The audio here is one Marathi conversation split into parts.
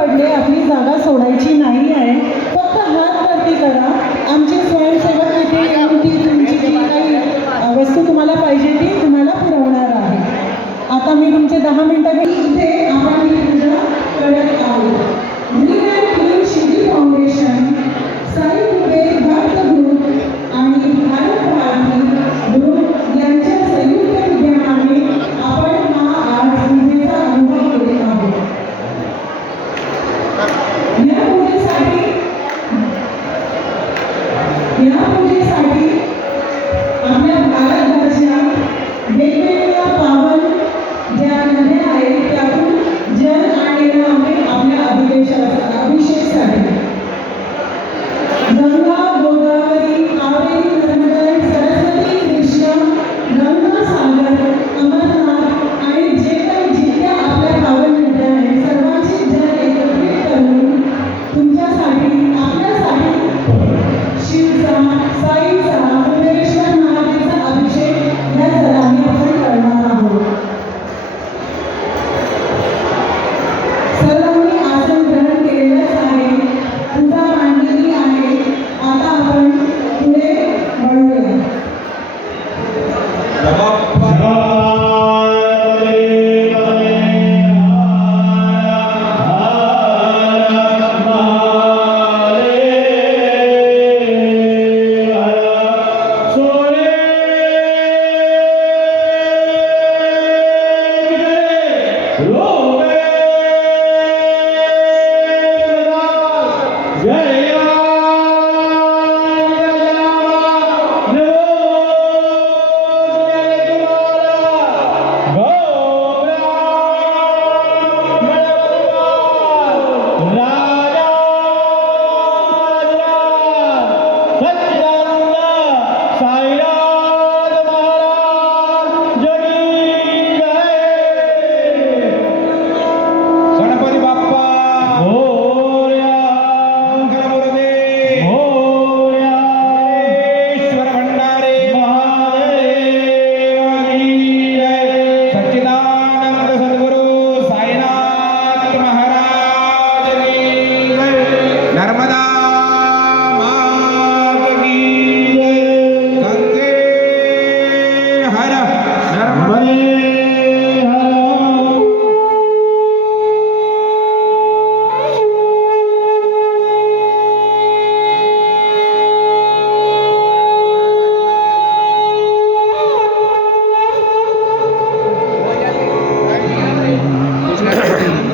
पडले, आपली जागा सोडायची नाही आहे. फक्त हात वरती करा. आमचे स्वयंसेवक इथे येऊन ती तुमची जी काही वस्तू तुम्हाला पाहिजे ती तुम्हाला पुरवणार आहे. आता मी तुमचे 10 मिनिटं इथे आपण ही पूजा करत आहोत. शिंदे फाउंडेशन, साई कुबेर भक्त ग्रुप आणि भारत भारती ग्रुप यांच्या संयुक्त विद्यमाने आपण हा आज पूजेचा अनुभव घेत आहोत. या पूजेसाठी आपल्या भारतभरच्या वेगवेगळ्या पावन ज्या नद्या आहेत त्यातून जल आणलेलं आहे आपल्या अभिषेकासाठी. गंगा, गोदावरी, कावेरी, नर्मदा, सरस्वती, कृष्णा, गंगा सागर, अमरनाथ आणि जे काही जितक्या आपल्या पावन नद्या आहेत सर्वांचे जल एकत्रित करून तुमच्यासाठी, आपल्यासाठी शिवचा, साईचा, कुबेरेश्वर महादेवचा अभिषेक या जलाने आपण करणार आहोत. सर्वांनी आसन ग्रहण केलेलंच आहे. पूजा मांडलेली आहे. आता आपण पुढे वळूया.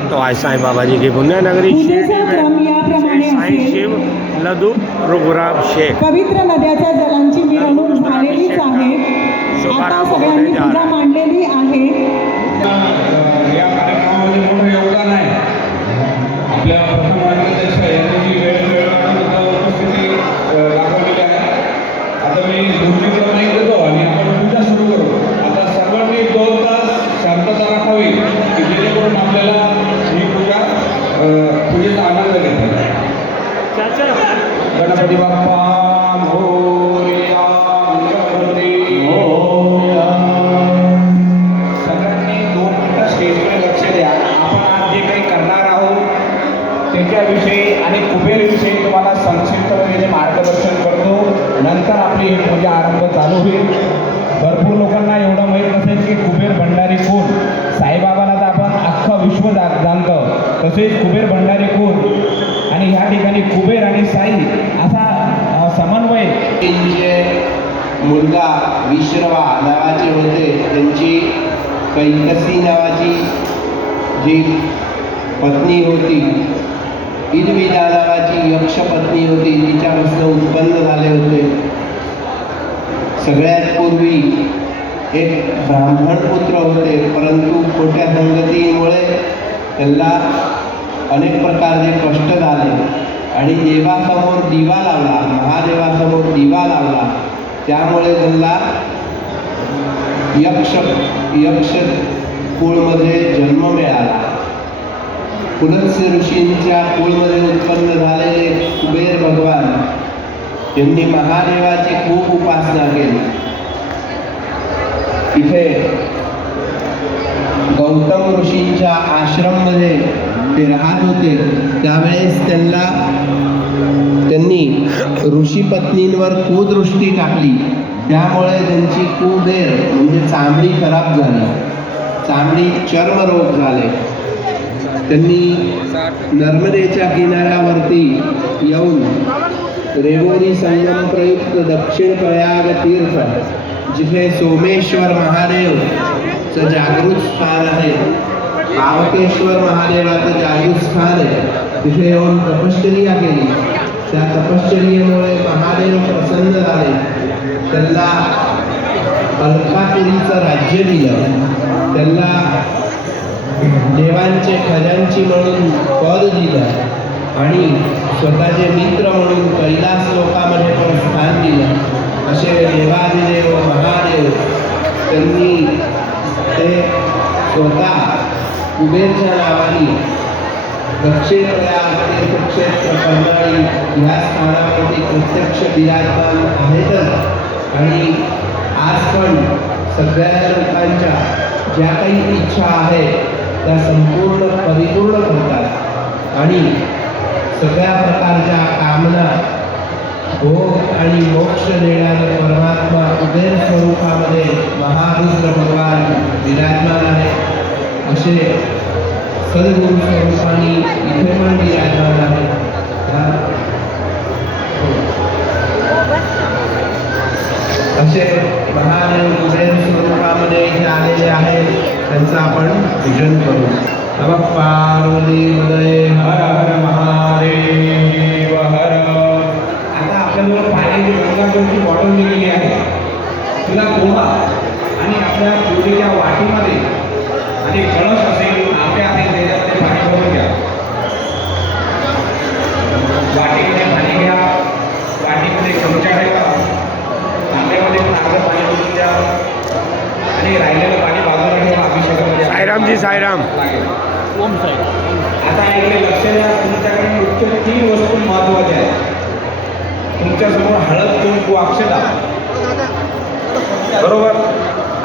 तो आज साईं बाबा जी की पुण्यनगरी पूजेचा क्रम याप्रमाणे साईं आहे. शिव लदू रघुराम शेख पवित्र नद्याच्या जलांची मिरवणूक झालेलीच आहे. आता सगळ्यांनी पूजा मांडलेली आहे. या कार्यक्रमामध्ये मोठं योगदान आहे आपल्या प्रथम मार्गदर्शक यांनी जी वेळोवेळी उपस्थिती दाखवलेली आहे. आता मी दुसरीकडे नाही देतो आणि आपण पूजा सुरू करू. आता सर्वांनी 2 तास शांतता राखावी की जेणेकरून आपल्याला ही पूजेचा आनंद घेता येईल. गणपती बाप्पा मोरया, गणपती मोरया. सगळ्यांनी 2 मिनिटं स्टेजकडे लक्ष द्या. आपण आज जे काही करणार आहोत त्याच्याविषयी आणि कुबेरविषयी तुम्हाला संक्षिप्तपणे मार्गदर्शन करतो. नंतर आपली ही पूजा आरंभ चालू होईल. भरपूर लोकांना एवढं माहीत नसेल की कुबेर भंडारी कोण. साईबाबाला तर आपण अख्खं विश्व जाणतो, तसेच कुबेर भंडारी कोण आणि ह्या ठिकाणी कुबेर आणि साई असा समन्वय. मुलगा विश्रवा नावाचे होते. त्यांची कैकसी नावाची जी पत्नी होती, इदविदा नावाची यक्ष पत्नी होती, तिच्यापासून उत्पन्न झाले होते. सगळ्यात पूर्वी एक ब्राह्मण पुत्र होते, परंतु खोट्या संगतीमुळे त्यांना अनेक प्रकारचे कष्ट झाले आणि देवासमोर दिवा लावला, महादेवासमोर दिवा लावला. त्यामुळे त्यांना यक्ष कुळमध्ये जन्म मिळाला. पुलत्स्य ऋषींच्या कुळमध्ये उत्पन्न झालेले कुबेर भगवान यांनी महादेवाची खूप उपासना केली. इथे गौतम ऋषींच्या आश्रममध्ये ते राहत होते त्यावेळेस त्यांनी ऋषी पत्नींवर कुदृष्टी टाकली. त्यामुळे त्यांची कुबेर म्हणजे चामडी खराब झाली, चामडी चर्मरोग झाले. त्यांनी नर्मदेच्या किनाऱ्यावरती येऊन रेवोरी संगम प्रयुक्त दक्षिण प्रयाग तीर्थ जिथे सोमेश्वर महादेवचं जागृत स्थान आहे, पावकेश्वर महादेवाचं जागृत स्थान आहे, तिथे येऊन तपश्चर्या केली. त्या तपश्चर्येमुळे महादेव प्रसन्न झाले. त्यांना अलकापुरीचं राज्य दिलं, त्यांना देवांचे खजांची म्हणून पद दिलं आणि स्वतःचे मित्र म्हणून कैलास लोकामध्ये पण स्थान दिलं. असे देवादिदेव महादेव त्यांनी ते स्वतः कुबेरच्या नावाने दक्षिण प्रयाग तीर्थक्षेत्र कर्नाळी ह्या स्थानावरती प्रत्यक्ष विराजमान आहेतच. आणि आज पण सगळ्या लोकांच्या ज्या काही इच्छा आहेत त्या संपूर्ण परिपूर्ण करतात आणि सगळ्या प्रकारच्या कामना भोग आणि मोक्ष देणारे परमात्मा कुबेर स्वरूपामध्ये महारुद्र भगवान विराजमान आहे. असे सद्गुरु स्वरूपाने इथे पण विराजमान आहे. असे महादेव कुबेर स्वरूपामध्ये इथे आलेले आहेत, त्यांचं आपण पूजन करू. नमः पार्वती हृदय हर हर महादेव हर. आता आपल्याजवळ पाण्याची गंगाजलची बॉटल दिलेली आहे, तिला धुवा आणि आपल्या पूजेच्या वाटीमध्ये आणि कळस असेल, तांबे असेल, त्याच्यात ते पाणी भरून घ्या. वाटीमध्ये पाणी घ्या, वाटीमध्ये चमचा ठेवा, तांब्यामध्ये तांबडं पाणी भरून द्या आणि राहिलेलं पाणी बाजूला ठेवा. अभिषेकामध्ये साईरामजी साईराम. लागेल. आता इकडे लक्ष द्या, तुमच्याकडे मुख्य 3 वस्तू महत्त्वाच्या आहेत. तुमच्यासमोर हळद, कुंकू, अक्षता, बरोबर,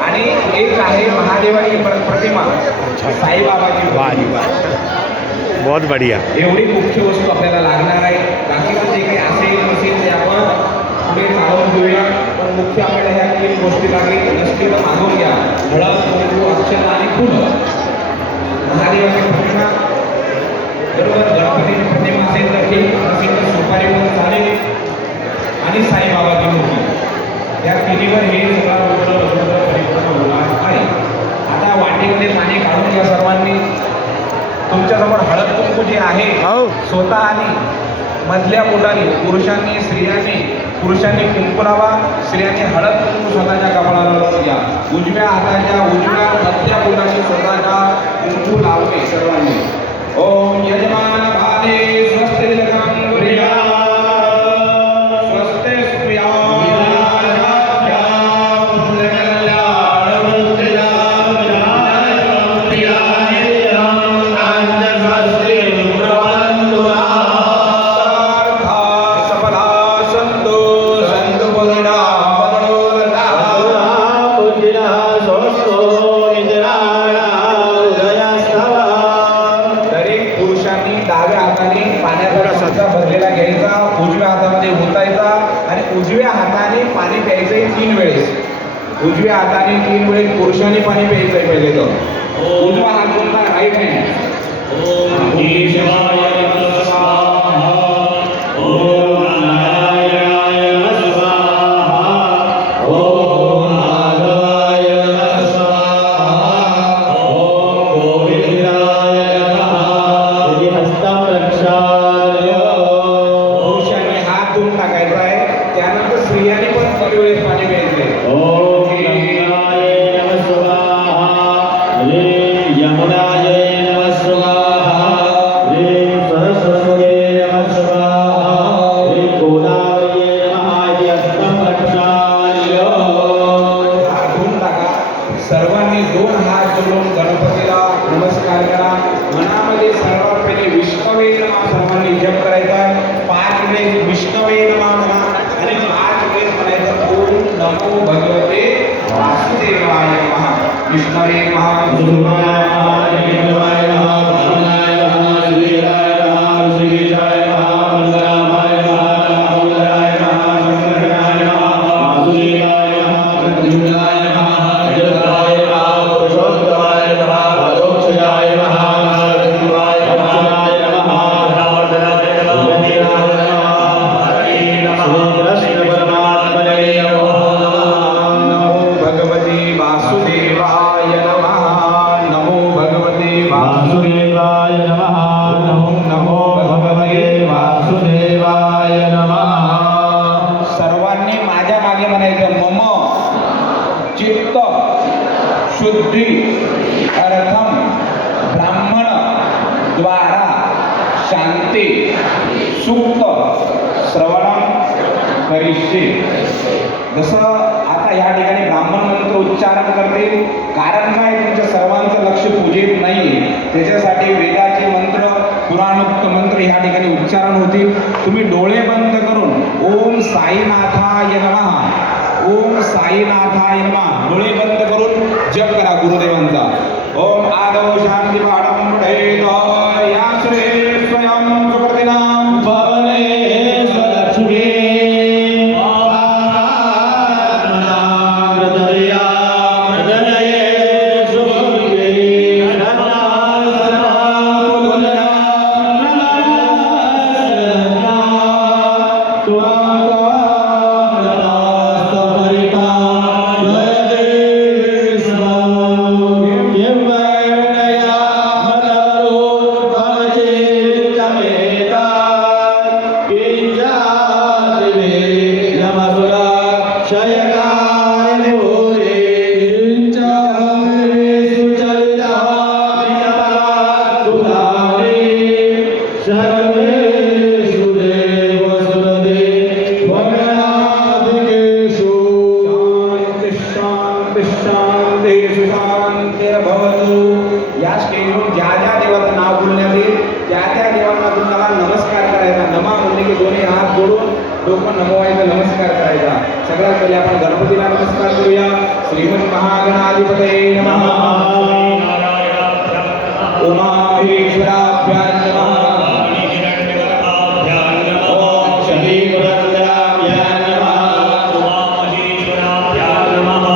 आणि एक आहे महादेवाची प्रतिमा, साईबाबाची वाह जी प्रतिमा. वाह, बहुत बढ़िया. एवढी मुख्य वस्तू आपल्याला लागणार आहे. बाकीचं जे काही असेल नसेल ते आपण पुढे चालवून घेऊया, पण मुख्य आपल्याला ह्या 3 गोष्टी लागेल. नसतील तर मागून घ्या. हळद, कुंकू, अक्षता आणि फुलं. महादेवाची प्रतिमा, बरोबर, गणपतीची प्रतिमा असेल तर ठीक, नसेल तर सुपारी पण चालेल, आणि साईबाबाची मूर्ती. या तिन्हीवर हे सगळा परिपूर्ण होणार आहे. आता वाटीमध्ये पाणी काढून घ्या सर्वांनी. तुमच्यासमोर हळद कुंकू जे आहे हो. स्वतःनी मधल्या बोटाने पुरुषांनी, स्त्रियांनी, पुरुषांनी कुंकू लावा, स्त्रियांनी हळद कुंकू स्वतःच्या कपाळाला लावून घ्या. उजव्या हाताच्या उजव्या मधल्या बोटाने स्वतःच्या कुंकू लावणे सर्वांनी. ओम यजमान भाले स्वस्ति दिलकं गुरिया स्वस्ति स्त्रिया डाव्या हाताने पाण्याचा शब्द भरलेला घ्यायचा, उजव्या हातामध्ये ओतायचा आणि उजव्या हाताने पाणी प्यायचंय 3 वेळेस. उजव्या हाताने 3 वेळेस पुरुषांनी पाणी प्यायचंय पहिले तर. उजवा हात कोणता? Right hand. ओम ईशाय नमः स्वाहा. ओम नारायणाय नमः स्वाहा. ओम माधवाय नमः स्वाहा. ओम गोविंदाय पुरुषांनी हात धुवून टाकायचा आहे. त्यानंतर स्त्रियांनी पण 3 वेळेस पाणी प्यायचंय. ओम गंगाय नमः स्वाहा. यमुनाय नमः स्वाहा. शांती सुक्त श्रवणम करिष्ये. जसं आता या ठिकाणी ब्राह्मण मंत्र उच्चारण करते, कारण काय, तुमच्या सर्वांचं लक्ष पूजेत नाही, त्याच्यासाठी वेदाचे मंत्र पुराणोक्त मंत्र या ठिकाणी उच्चारण होतील. तुम्ही डोळे बंद करून ओम साईनाथाय नमः, ओम साईनाथाय नमः डोळे बंद करून जप करा गुरुदेवांचा. ओम आदौ शांती पाठम पठेत या श्री स्वयं सुकृतिनाम भवने सलक्ष्मी या स्टेजवर ज्या ज्या देवाचं नाव बोलण्यात येईल त्या त्या देवांना तुम्हाला नमस्कार करायचा. नमा म्हणजे की दोन्ही हात जोडून डोकं नमवायचं, नमस्कार करायचा. सगळ्यात पहिले आपण गणपतीला नमस्कार करूया. श्रीमन महागणाधिपतये नमः. उमा महेश्वराभ्यां नमः. ओम शनी पुरंदराभ्यां नमः.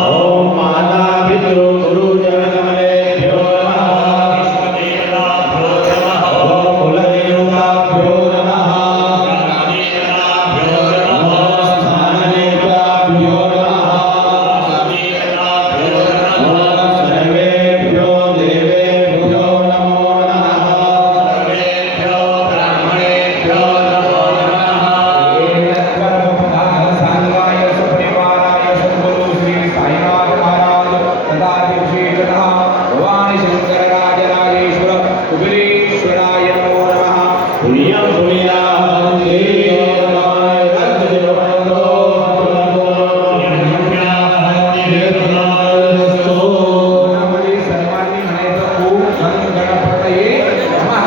ओम माता पितृ गुरुजन कमलेभ्यो नमः. ओम कुलदेवताभ्यो नमः. ओम स्थानेभ्यो नमः. ओम सर्वेभ्यो देवेभ्यो नमो नमः. सर्वेभ्यो ब्राह्मणेभ्यो नमो नमः. एतत्कर्मफलाः सांगाय सपरिवाराय सद्गुरु श्री साईनाथ महाराज तदादिविशेषतः भवानी शंकर राजराजेश्वर कुबेरेश्वराय नमो नमः. पुण्यं पुण्याहं देवाय तद्देववन्दो पुण्यामध्ये सर्वांनी म्हणायचं ओम गण गणपतये नमः.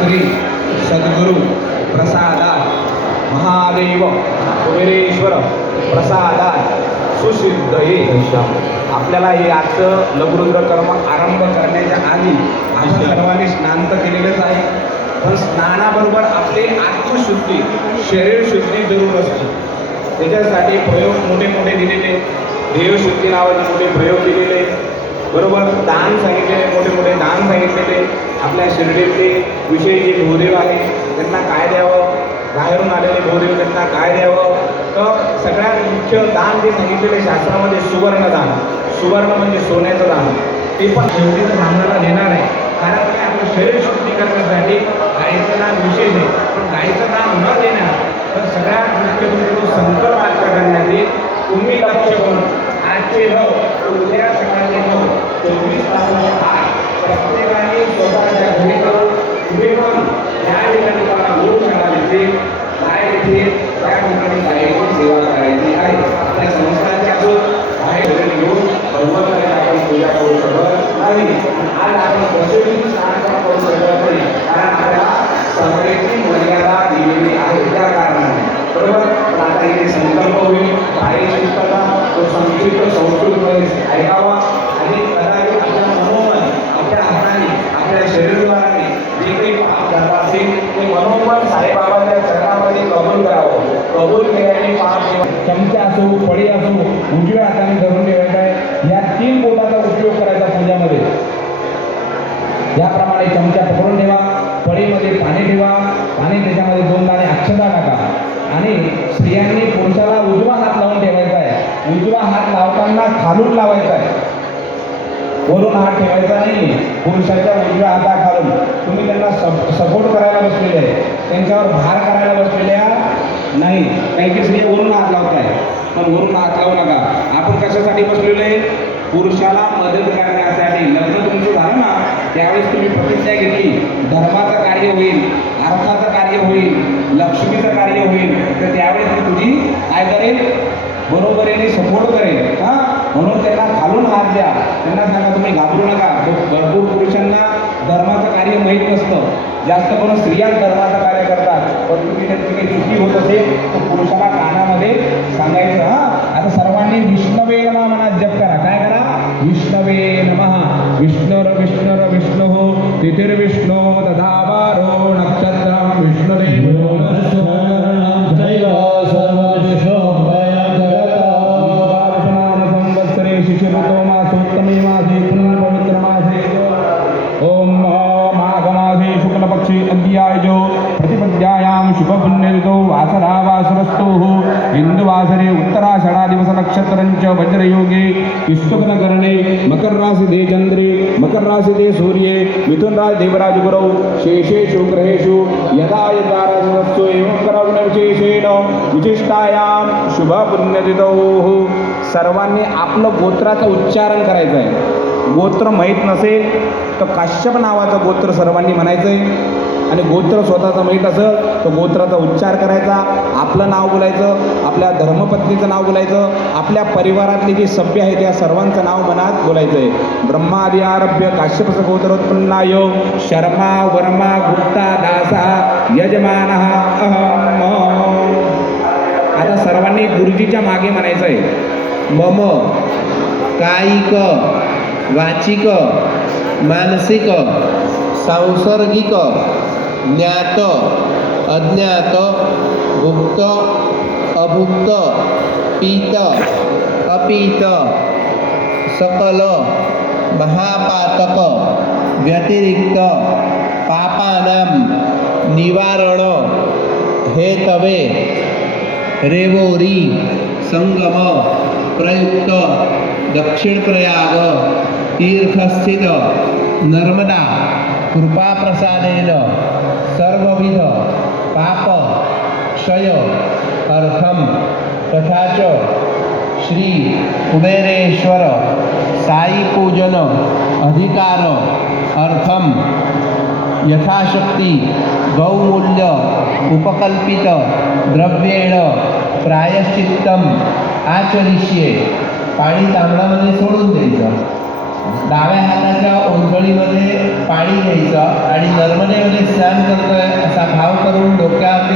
श्री सद्गुरु प्रसादात महादेव कुबेरेश्वर प्रसादात सुसिद्धये. आपल्याला हे आजचं लघुरुद्र कर्म आरंभ करण्याच्या आधी आपण सर्वांनी स्नान तर केलेलंच आहे, पण स्नानाबरोबर आपली आत्मशुद्धी शरीर शुद्धी जरूर असते. त्याच्यासाठी प्रयोग मोठे मोठे दिलेले, देवशुद्धी नावाचे मोठे प्रयोग दिलेले, बरोबर दान सांगितलेले, मोठे मोठे दान सांगितलेले. आपल्या शिर्डीतले विषयी जे भूदेव आहे त्यांना काय द्यावं, बाहेरून आलेले भूदेव त्यांना काय द्यावं. तर सगळ्यात मुख्य दान जे सांगितलेले शास्त्रामध्ये सुवर्णदान. सुवर्ण म्हणजे सोन्याचं दान. ते पण शेवटी ब्राह्मणाला देणार आहे, कारण काय आपलं शरीर शुद्धी करण्यासाठी गायीचं दान विशेष आहे. पण गायीचं दान न देणार तर सगळ्यात मुख्य म्हणजे तो संकल्प व्यक्त करण्यात येईल. तुम्ही लक्ष करून आजचे उद्या सकाळचे 24 तासाचे प्रत्येकाने स्वतःच्या घरी करून तुम्ही पण या ठिकाणी तुम्हाला गोशाळा येते, गाय येते, त्या ठिकाणी गायीची सेवा करायची आहे. आपल्या संस्थांच्या बाहेर घरी घेऊन भगवंताने आपण पूजा करू शकत नाही. आज आपण कसेही स्नान करू शकत नाही, कारण आपल्याला संस्थेची मर्यादा दिलेली आहे त्या कारणाने. बरोबर. आता इथे संकल्प होईल, काही शिकताना तो संक्षिप्त संस्कृतमध्ये ऐकावा आणि कदाचित आपल्या मनोमन, आपल्या हाताने, आपल्या शरीरद्वाराने जे काही पाप झाला असेल ते मनोमन साईबाबांच्या चरणामध्ये कबूल करावं. कबूल केल्याने पाप, चमचा असो, पळी असो, उजव्या हाताने धरून ठेवायचा आहे. या 3 बोटाचा उपयोग करायचा पूजामध्ये. याप्रमाणे चमचा पकडून ठेवा, पळीमध्ये पाणी ठेवा, आणि त्याच्यामध्ये 2 दाणे अक्षता टाका. आणि स्त्रियांनी पुरुषाला उजवा हात लावून ठेवायचा आहे. उजवा हात लावताना खालून लावायचा आहे, वरून हात ठेवायचा नाही. पुरुषाच्या उजव्या हाताखालून. तुम्ही त्यांना सपोर्ट करायला बसलेले आहे, त्यांच्यावर भार करायला बसलेल्या नाही. काही की स्त्रिया वरून हात लावताय, पण वरून हात लावू नका. आपण कशासाठी बसलेलो आहे? पुरुषाला मदत करण्यासाठी. लग्न तुमचं झालं ना, त्यावेळेस तुम्ही प्रतिज्ञा घेतली, धर्माचं कार्य होईल, अर्थाचं कार्य होईल, लक्ष्मीचं कार्य होईल, तर त्यावेळेस ती तुझी काय करेल? बरोबरीने सपोर्ट करेल. हां, म्हणून त्यांना खालून हात द्या. त्यांना सांगा तुम्ही घाबरू नका. भरपूर पुरुषांना धर्माचं कार्य माहीत नसतं, जास्त करून स्त्रियाच धर्माचं कार्य करतात. पण तुम्ही त्यांची काही चुकी होत असेल तर पुरुषाला कानामध्ये सांगायचं. हां, आता सर्वांनी विष्णवे नमः म्हणा, जप करा. काय करा? विष्णवे नमः. विष्णुर विष्णुर विष्णु तिथिर्विष्णु दधावारो नक्षत्रं विष्णुदेवो शिशिरतो मासोत्तमे मासे पुण्यपवित्र मासे. ओम माघमासे शुक्लपक्षे अद्यायजो प्रतिपद्यायां शुभपुण्यऋतौ वासरा वासरस्तुः हिंदुवासरे उत्तराषाढादिवस नक्षत्रञ्च वज्रयोगे इष्टुघ्नकरणे मकर राशिदे चंद्रे मकर राशिदे सूर्ये मिथुन राशि देवराज गुरौ शेषेषु ग्रहेषु यदा यदा राशिवस्तु एवं करविशेषेण विशिष्टायां शुभपुण्यतिथौ. सर्वांनी आपलं गोत्राचं उच्चारण करायचं आहे. गोत्र माहीत नसेल तर काश्यप नावाचं गोत्र सर्वांनी म्हणायचं आहे. आणि गोत्र स्वतःचं माहीत असेल तर गोत्राचा उच्चार करायचा. आपलं नाव बोलायचं, आपल्या धर्मपत्नीचं नाव बोलायचं, आपल्या परिवारातले जे सभ्य आहे त्या सर्वांचं नाव मनात बोलायचं आहे. ब्रह्मादि आरभ्य काश्यपचं गोत्रोत्पन्नाय शर्मा वर्मा गुप्ता दासा यजमानः अहम. आता सर्वांनी गुरुजीच्या मागे म्हणायचं आहे. मम कायिक वाचिक मानसिक सांसर्गिक ज्ञात अज्ञात भुक्त अभुक्त पीत अपीत सकल महापातक व्यतिरिक्त पापानां निवारण हेतवे रेवोरी संगम प्रयुक्त दक्षिण प्रयाग तीर्थस्थित नर्मदा कृपाप्रसादेन सर्वविध पाप क्षय अर्थम तथा च श्री कुबेरेश्वर साई पूजन अधिकार अर्थम यथाशक्ति गौमूल्य उपकल्पित द्रव्येण प्रायश्चित्तम आचरिष्ये. पाणी तांबडामध्ये सोडून द्यायचं, डाव्या हाताच्या ओंजळीमध्ये पाणी घ्यायचं आणि नर्मदेमध्ये स्नान करतोय असा भाव करून डोक्यात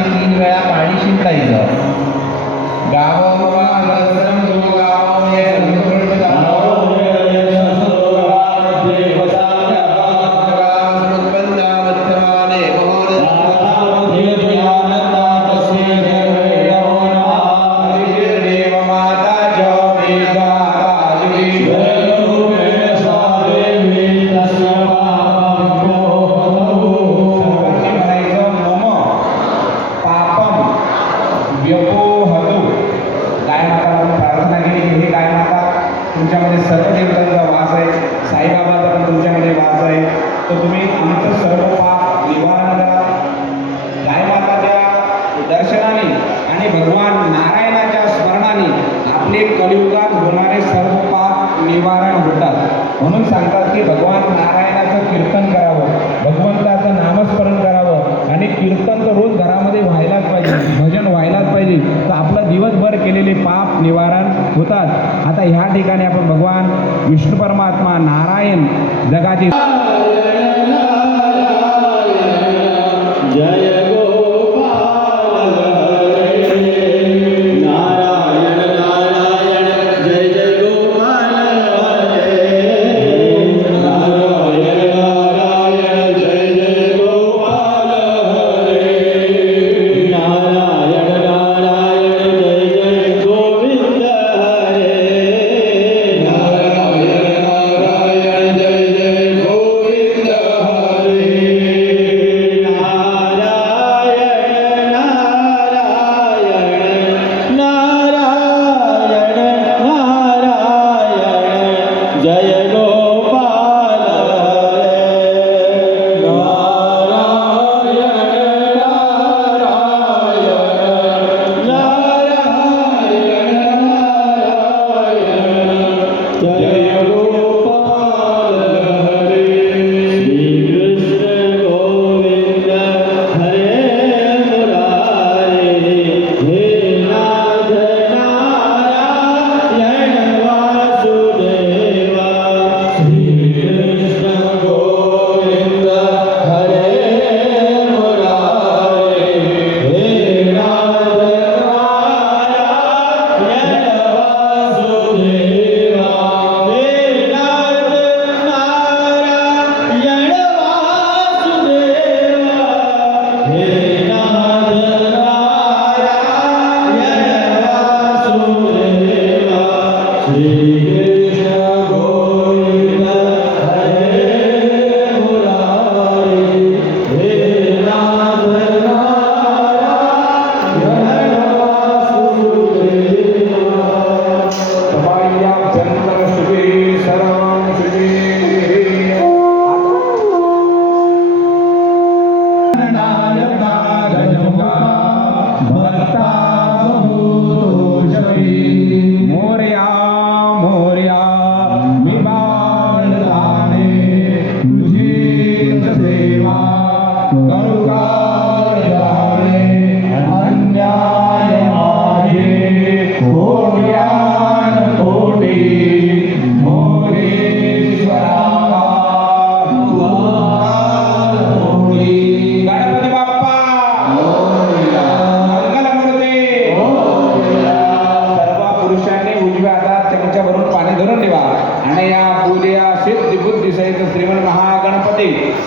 आणि भगवान नारायणाच्या स्मरणाने आपले कलियुगात होणारे सर्व पाप निवारण होतात. म्हणून सांगतात की भगवान नारायणाचं कीर्तन करावं, भगवंताचं नामस्मरण करावं आणि कीर्तन तर रोज घरामध्ये व्हायलाच पाहिजे, भजन व्हायलाच पाहिजे, तर आपलं दिवसभर केलेले पाप निवारण होतात. आता ह्या ठिकाणी आपण भगवान विष्णू परमात्मा नारायण जगाचे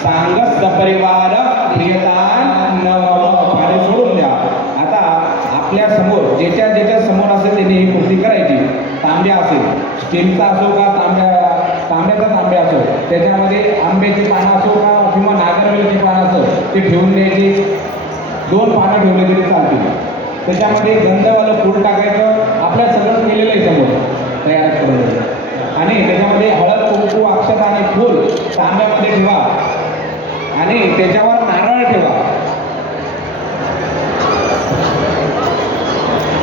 सांगत सपरिवार प्रियदान पाणी सोडून द्या. आता आपल्या समोर ज्याच्या समोर असेल त्यांनी ही कृती करायची. तांब्या असेल, स्टीलचा असो का तांब्याचा तांब्या असो, त्याच्यामध्ये आंब्याची पानं असो का किंवा नागरवेलीची पानं असो ते ठेवून द्यायची. 2 पानं ठेवले तरी चालतील. त्याच्यामध्ये गंधवालं फूल टाकायचं. आपल्या सगळं केलेलं आहे समोर तयार करून आणि त्याच्यामध्ये हळद, कुंकू, अक्षता आणि फूल तांब्यामध्ये ठेवा आणि त्याच्यावर नारळ ठेवा.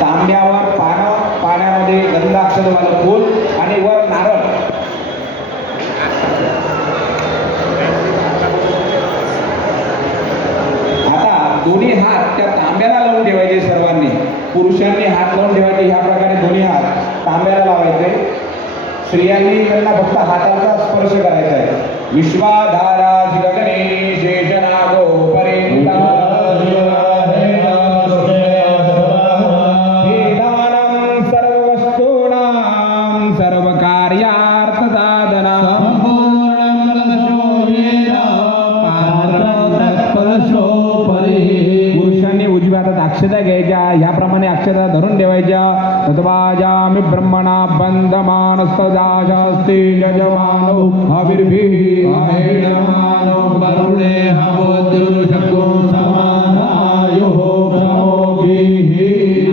तांब्यावर पानं, पाण्यामध्ये गंध अक्षतवालं फूल आणि वर नारळ. आता दोन्ही हात त्या तांब्याला लावून ठेवायचे. सर्वांनी पुरुषांनी हात लावून ठेवायचे. ह्या प्रकारे दोन्ही हात तांब्याला लावायचे. स्त्रियांनी त्यांना फक्त हाताचा स्पर्श करायचा आहे. विश्वाधारा गगने शेषनागो परिणता वेदानं सर्ववस्तूनां सर्वकार्यार्थ साधना पुरुषांनी उजव्या हातात अक्षता घ्यायच्या. ह्याप्रमाणे अक्षता धरून ठेवायच्या. तद्वाजामि ब्रह्मणा बंधमानस्तदाशास्ति यजमानो हविर्भिः अहेयमानो वरुणे हवोद्युषको समानायुः प्रमोभिः.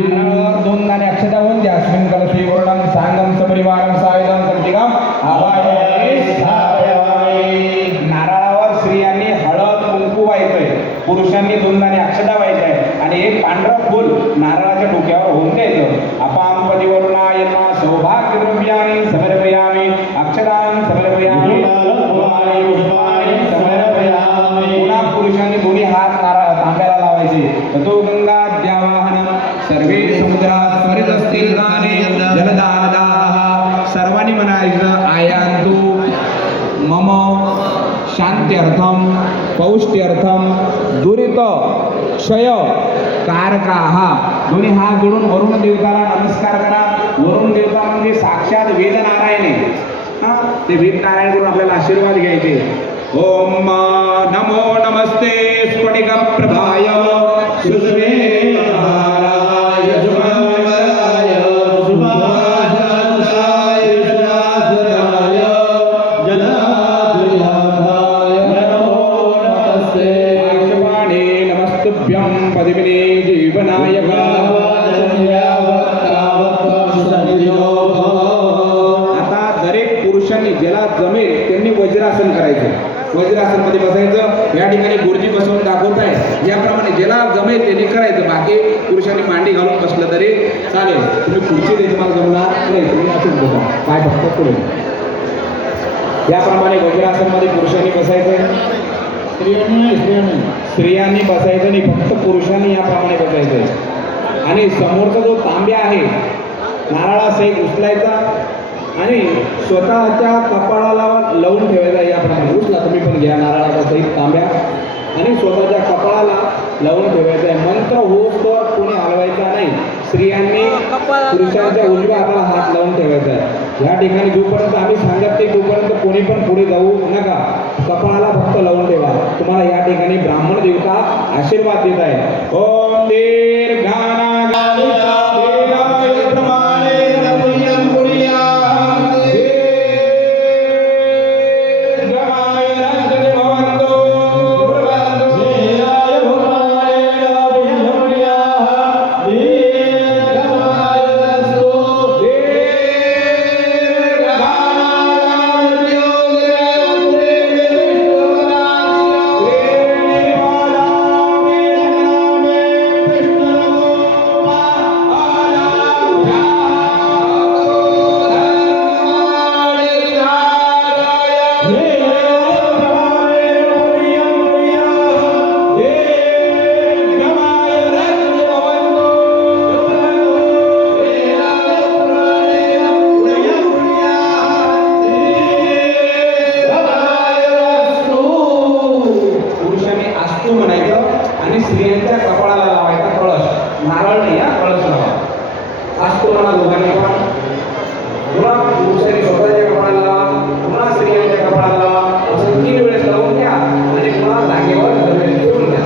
नारळावर 2 दाणे अक्षता होऊन द्या. अस्मिन् कलशे वर्णं सांगं सपरिवारं सायुधं संतिकं आवाहयामि स्थापयामि. नारळावर स्त्रियांनी हळद कुंकू व्हायचंय, पुरुषांनी 2 दाणे अक्षता व्हायचंय आणि एक पांढरं फुल नारळाच्या डोक्यावर होऊन द्यायचं. अपाम परिवर्णायमा सौभाग्य द्रव्याने समर्पयामी अक्षरान समर्पयामी समर्पयामी. पुन्हा पुरुषांनी दोन्ही हात नारळ तांब्याला लावायचे. ततो गंगा द्यावाहन सर्वे समुद्रात स्वरित असतील दाने जलदानदाः. सर्वांनी म्हणायचं आयांतु मम शांत्यर्थम पौष्ट्यर्थम दुरित क्षय कारकाः. दोन्ही हात जोडून वरुण देवताला नमस्कार करा. वरुण देवता म्हणजे साक्षात वेद नारायण आहे. हा, ते वेद नारायण करून आपल्याला आशीर्वाद घ्यायचे. ओम नमो नमस्ते स्फटिक प्रभाय सुश्वेताराय शुभंकराय शुभाशांताय सुरासराय जनाधिराधाय नमो नमस्ते. आक्षपाणे नमस्तुभ्यं पद्मिने जीवनाय आता दरेक पुरुषांनी ज्याला जमेल त्यांनी वज्रासन करायचं. वज्रासन मध्ये बसायचं. या ठिकाणी गुरुजी बसवून दाखवत आहे. याप्रमाणे ज्याला जमेल त्यांनी करायचं. बाकी पुरुषांनी मांडी घालून बसलं तरी चालेल. तुम्ही खुर्ची देत तुम्हाला जमणार नाही, तुम्ही असून बसा, काय फक्त पुढे. याप्रमाणे वज्रासन मध्ये पुरुषांनी बसायचं. स्त्रियांनी बसायचं नाही, फक्त पुरुषांनी याप्रमाणे बसायचं. आणि समोरचा जो तांब्या आहे नारळासहित उचलायचा आणि स्वतःच्या कपाळाला लावून ठेवायचा. याप्रमाणे उचला तुम्ही पण घ्या नारळाचा सहित तांब्या आणि स्वतःच्या कपाळाला लावून ठेवायचा आहे. मंत्र होत तर कोणी हलवायचा नाही. स्त्रियांनी पुरुषांच्या उजव्या हाताला हात लावून ठेवायचा आहे. या ठिकाणी जोपर्यंत आम्ही सांगत ते तोपर्यंत कोणी पण पुढे जाऊ नका. कपाळाला फक्त लावून ठेवा. तुम्हाला या ठिकाणी ब्राह्मण देवता आशीर्वाद देत आहे. ओम स्त्रियांच्या कपाळाला लावायचा कळस. नारळ नाही, हा कळस लावा. असतो म्हणा दोघांनी पण. पुन्हा पुरुषांनी स्वतःच्या कपाळाला लावा, पुन्हा स्त्रियांच्या कपाळाला लावा. असं 3 वेळेस लावून घ्या आणि पुन्हा जागेवर ठेवून द्या.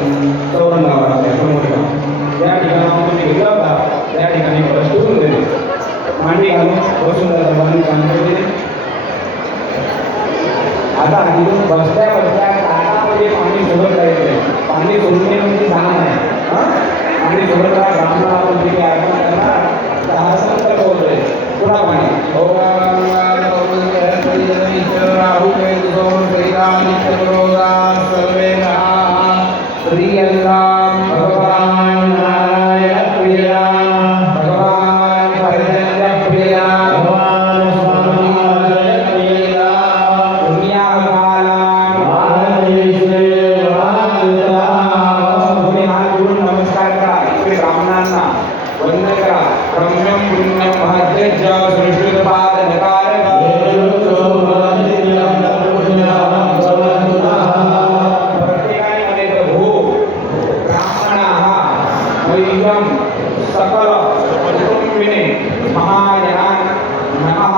चौरंग लावा समोर. ज्या ठिकाणी तुम्ही घेतला होता त्या ठिकाणी कळस ठेवून देते. मांडी घालून बसून सर्वांनी सांगितले. आता तिथून बसल्या बसल्या ताटामध्ये पाणी सोडत जायचं. पाणी सोडणे म्हणजे दान आहे. पाणी सोडत ब्राह्मण आपण तिथे अर्पण करणार. 10 संकल्प होतोय. पुन्हा पाणी भगवान नारायण प्रिया भगवान हरिचंद्र प्रिया भगवान स्वामी प्रिया दुनिया काला नमस्कार करा. इकडे ब्राह्मणांना वंदन करा. ब्रह्मं पुण्यं महत्यज संस्कृतपाद नकार प्रत्येकाने म्हणायचं हो ब्राह्मणाः वैद्यं सकल कुटुंबिने महायान नमः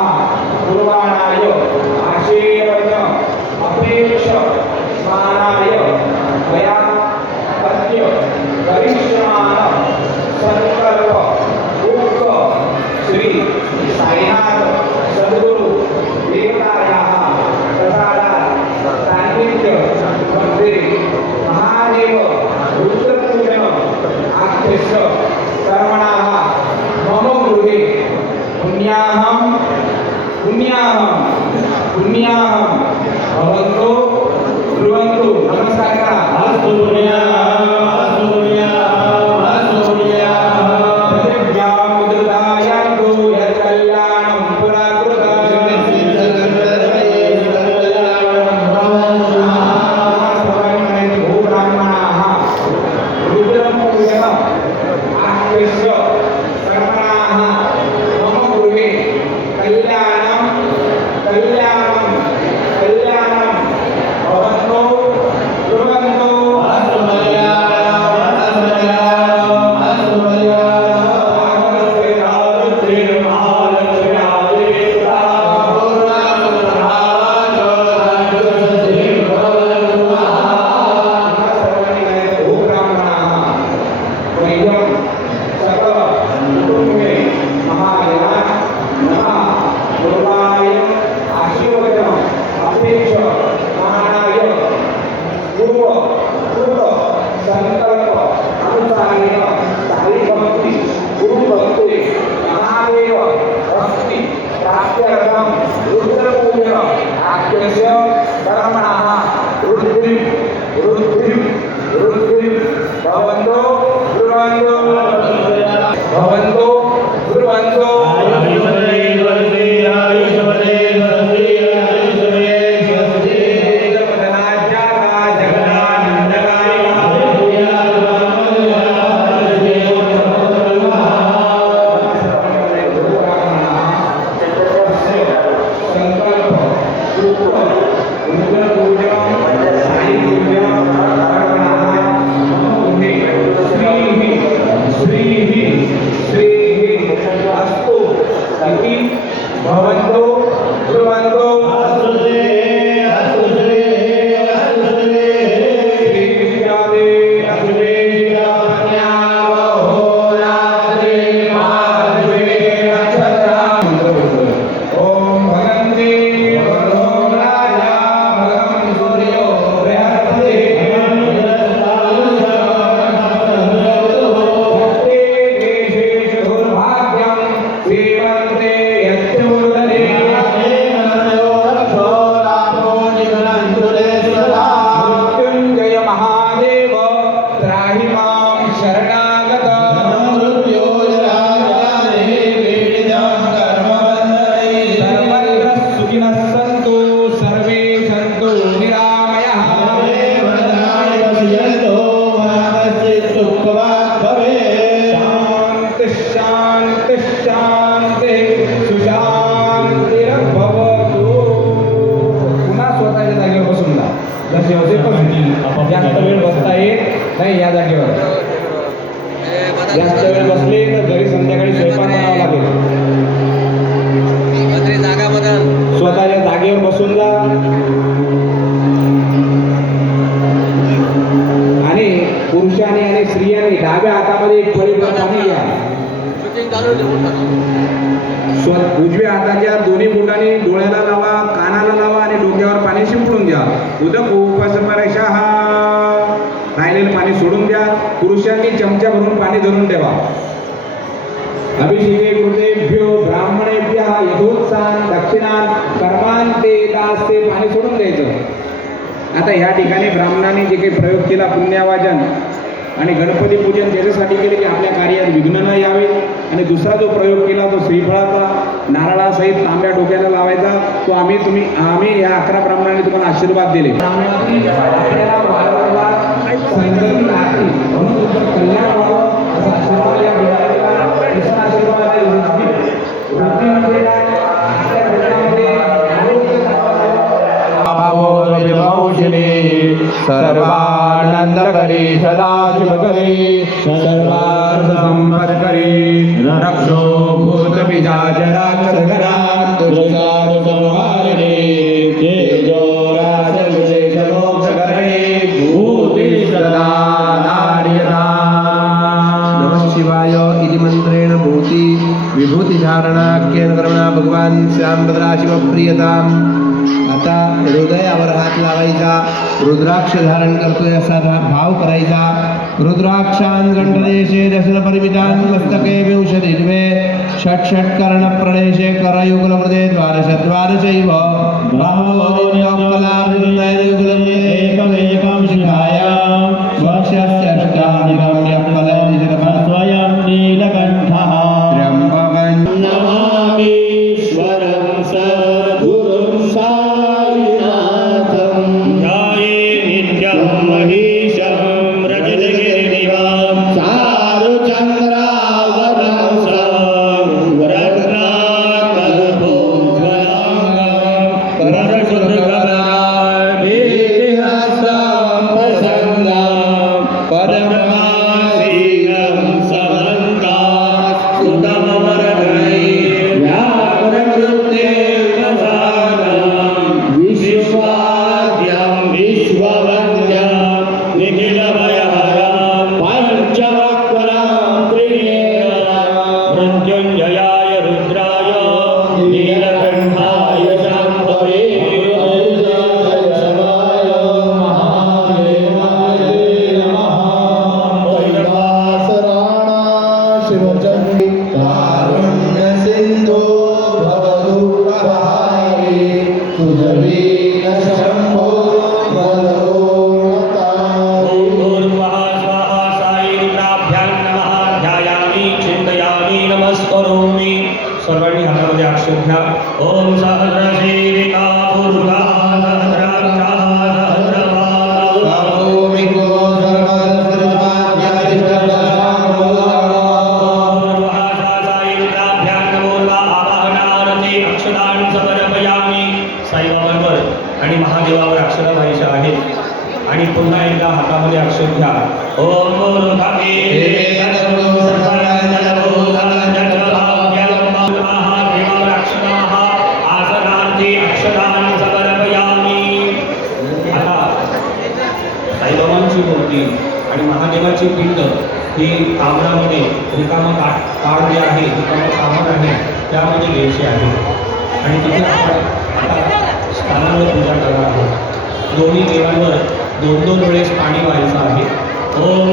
कुर्बाणाय आशीर्वच अपेक्ष स्नानाय वया पद्य करिष्यमान संकल्प उक्त श्री साईनाथ सद्गुरु देवतायाः प्रसादात् सान्निध्य मध्ये महादेव रुद्रपूजन आख्यस्य कर्मणाः मम गृहे पुण्याहं भवन्तु ब्रुवन्तु. नमस्कार करा. जास्त वेळ बसले तर घरी संध्याकाळी स्वयंपाक बनावा लागेल. स्वतःच्या जागेवर बसून जा आणि पुरुषांनी आणि स्त्रियांनी डाव्या हातामध्ये एक पळीभर पाणी घ्या. उजव्या हाताच्या दोन्ही बोटांनी डोळ्याला लावा, कानाला लावा आणि डोक्यावर पाणी शिंपडून द्या. उदक उपसमरेशा राहिलेलं पाणी सोडून द्या. पुरुषांनी चमचा भरून पाणी धरून ठेवा. अभिषेके कृतेभ्यो ब्राह्मणेभ्यः यथोत्साहान दक्षिणान कर्मांते दास्ते पाणी सोडून द्यायचं. आता ह्या ठिकाणी ब्राह्मणांनी जे काही प्रयोग केला पुण्यावाचन आणि गणपती पूजन त्याच्यासाठी केले की आपल्या कार्यात विघ्न न यावे. आणि दुसरा जो प्रयोग केला तो श्रीफळाचा नारळासहित तांब्या डोक्याला लावायचा. तो आम्ही या 11 ब्राह्मणांनी तुम्हाला आशीर्वाद दिले. आपल्याला वारंवार संगती लागते म्हणून तुमचं कल्याण व्हावं असा आशीर्वाद या देवाला कृष्ण आशीर्वाद आहे. वृद्धी म्हणजे काय? आपल्या घरामध्ये आरोग्य सर्वानंद करी सदा शुभ करी सर्वार्थ संपद करी रक्षो भूत पिशाच राक्षसगणात् दुष्टात् संहारिणे तेजो राजविशेष मोक्षकरणे भूति सदा नार्यता. नमः शिवाय इति मंत्रेण भूति विभूति धारणाख्येन कर्मणा भगवान श्यामभद्रा शिवप्रियताम. आता हृदयावर हात लावायचा. रुद्राक्ष धारण करतोय असा भाव करायचा. रुद्राक्षान कंठदेशे दशन परिमितान मस्तके विंशतिर्वे षट षट्कर्ण प्रणेशे करयुगलमृदे द्वादशैव एकमेकं शिखाय वक्षस्यष्टाधिकं यक्कलनिजरः स्वयं नीलकण्ठः त्र्यम्बकं नमामीश्वरं सद्गुरुं साईनाथं ध्याये नित्यं महीशं रजतगिरिनिवां चारुचन्द्रावतंसं रत्नाकल्पोज्ज्वलाङ्गं करशुभ्रकराभिहस्तं प्रसन्नं पद्ममासीनं समन्तात् सुतमवरदैर्व्याघ्रकृत्येर्वसानं विश्वाद्यं विश्ववन्द्यं निखिलभयहरं पञ्चवक्त्रं त्रिनेत्रं मृत्युञ्जयाय रुद्राय नीलकण्ठाय शम्भवे शमाय महादेवाय नमः. कैलासराणा शिवचण्डी कारुण्य सिन्धो भवदुःखहारी तुझवीन शम्भो नमस्करोमि. सर्वांनी हातामध्ये अक्षर घ्या. ओम सहस्रशीलिका पुरुषा सहस्राक्षा सहस्रपादा साईबाबांवर आणि महादेवावर अक्षर व्हायचे आहे. आणि पुन्हा एकदा हातामध्ये अक्षर घ्या. ओम साईबाबांची मूर्ती आणि महादेवाची पिंड ही ताम्रामध्ये रिकामा काळ जे आहे रिकामा कामर आहे त्यामध्ये घ्यायची आहे. आणि तिथे आपण आता स्थानावर पूजा करणार आहोत. दोन्ही देवांवर 2-2 वेळेस पाणी व्हायचं आहे. ओम